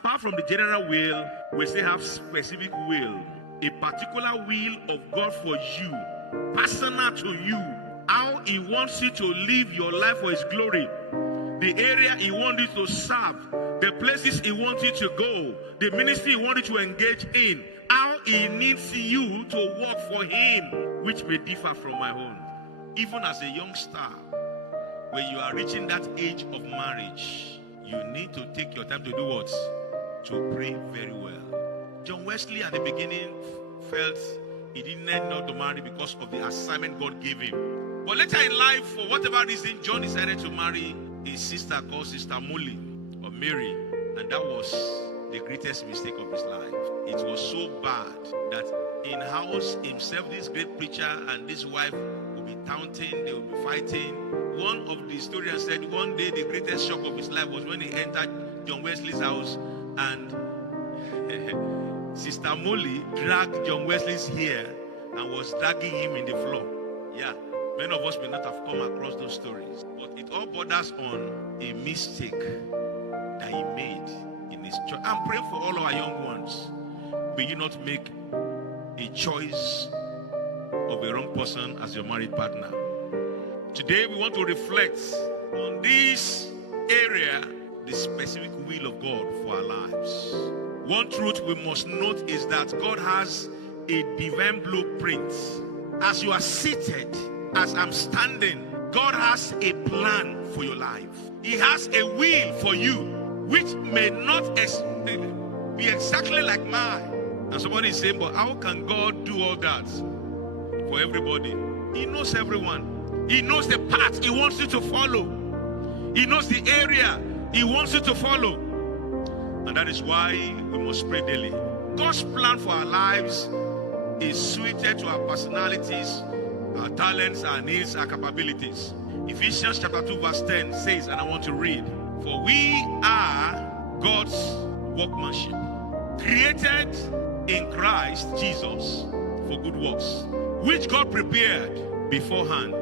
apart from the general will, we still have specific will. A particular will of God for you, personal to you. How He wants you to live your life for His glory. The area He wants you to serve. The places He wants you to go. The ministry He wants you to engage in. How He needs you to work for Him, which may differ from my own. Even as a youngster, when you are reaching that age of marriage, you need to take your time to do what? To pray very well. John Wesley at the beginning felt he didn't need not to marry because of the assignment God gave him. But later in life, for whatever reason, John decided to marry his sister called Sister Molly or Mary. And that was the greatest mistake of his life. It was so bad that in-house himself, this great preacher and this wife would be taunting, they would be fighting. One of the historians said one day the greatest shock of his life was when he entered John Wesley's house and Sister Molly dragged John Wesley's hair and was dragging him in the floor. Yeah, many of us may not have come across those stories, but it all borders on a mistake that he made in his choice. I'm praying for all our young ones. May you not make a choice of a wrong person as your married partner. Today we want to reflect on this area, the specific will of God for our lives. One truth we must note is that God has a divine blueprint. As you are seated, as I'm standing, God has a plan for your life. He has a will for you, which may not be exactly like mine. And somebody is saying, but how can God do all that for everybody? He knows everyone. He knows the path He wants you to follow. He knows the area He wants you to follow. And that is why we must pray daily. God's plan for our lives is suited to our personalities, our talents, our needs, our capabilities. Ephesians chapter 2 verse 10 says, and I want to read, for we are God's workmanship, created in Christ Jesus for good works, which God prepared beforehand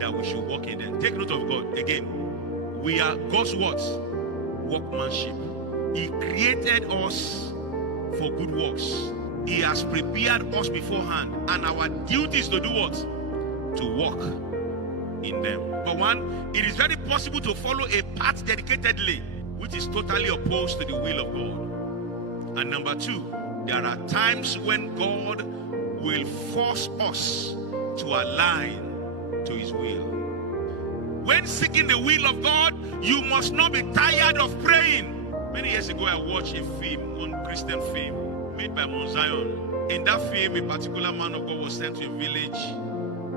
that we should walk in them. Take note of God. Again, we are God's what? Workmanship. He created us for good works. He has prepared us beforehand, and our duty is to do what? To walk in them. But one, it is very possible to follow a path dedicatedly, which is totally opposed to the will of God. And number two, there are times when God will force us to align to His will. When seeking the will of God, you must not be tired of praying. Many years ago, I watched a film, one Christian film, made by Mount Zion. In that film, a particular man of God was sent to a village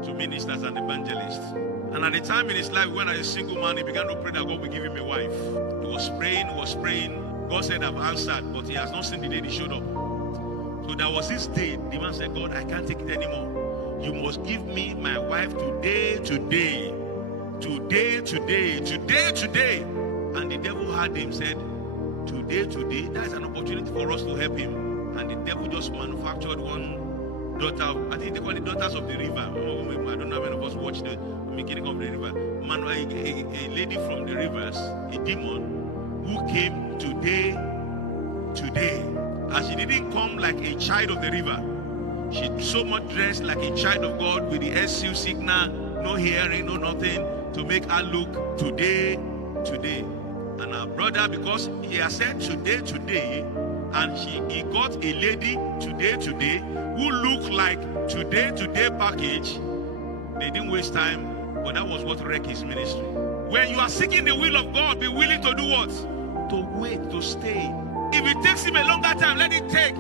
to minister as an evangelist. And at the time in his life, when as a single man, he began to pray that God will give him a wife. He was praying. God said, I've answered, but he has not seen the day he showed up. So there was this day, the man said, God, I can't take it anymore. You must give me my wife today. And the devil had him, said, today, that is an opportunity for us to help him. And the devil just manufactured one daughter, I think they call it daughters of the river. I don't know how many of us watch the beginning of the river. A lady from the rivers, a demon, who came today. And she didn't come like a child of the river. She so much dressed like a child of God with the SU signal, no hearing, no nothing, to make her look today. And her brother, because he has said today, and he got a lady today, who looked like today package. They didn't waste time, but that was what wrecked his ministry. When you are seeking the will of God, be willing to do what? To wait, to stay. If it takes him a longer time, let it take.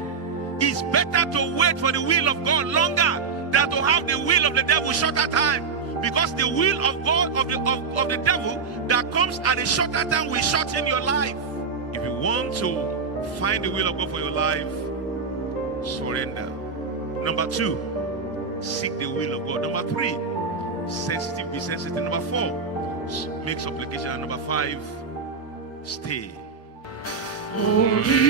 It's better to wait for the will of God longer than to have the will of the devil shorter time. Because the will of God, of the devil, that comes at a shorter time will shorten your life. If you want to find the will of God for your life, surrender. Number two, seek the will of God. Number three, be sensitive. Number four, make supplication. And number five, stay. Holy